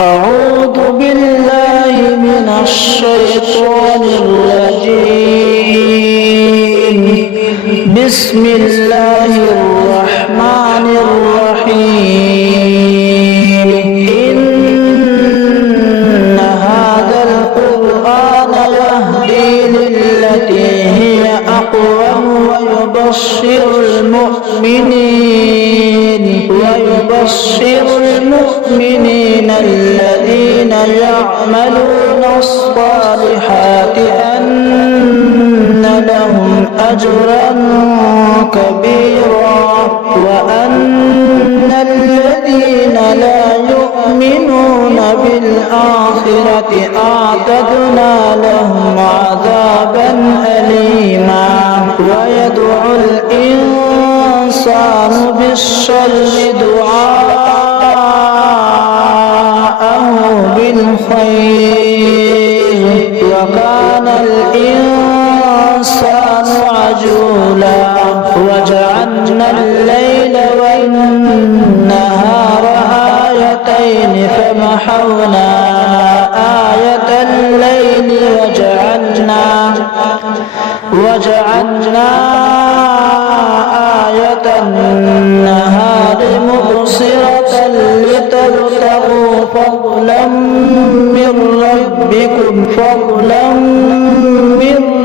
أعوذ بالله من الشيطان الرجيم. بسم الله الرحمن الرحيم. إن هذا القرآن يهدي للتي هي أقوم ويبشر المؤمنين الذين يعملون الصالحات أن لهم أجرا كبيرا وأن الذين لا يؤمنون بالآخرة أعتدنا لهم عذابا أليما. ويدعو الإنسان بالشر دعاءه بالخير وكان الإنسان عجولا. وجعلنا الليل والنهار آيتين فمحونا آية الليل وجعلنا آية النهار مبصرة لتبتغوا فضلا من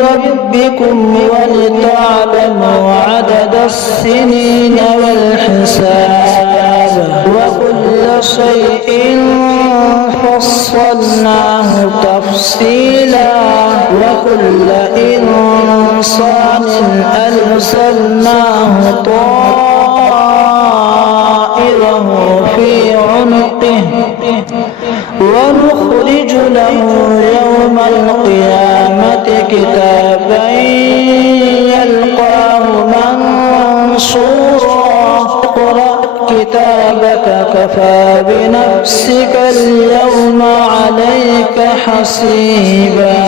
ربكم ولتعلموا عدد السنين والحساب وكل شيء فصلناه تفصيلا. وكل إنسان ألزمناه طائره في عنقه ونخرج له يوم القيامة كتابا يلقاه منشورا. اقرأ كتابك كفى بنفسك اليوم عليك حسيبا.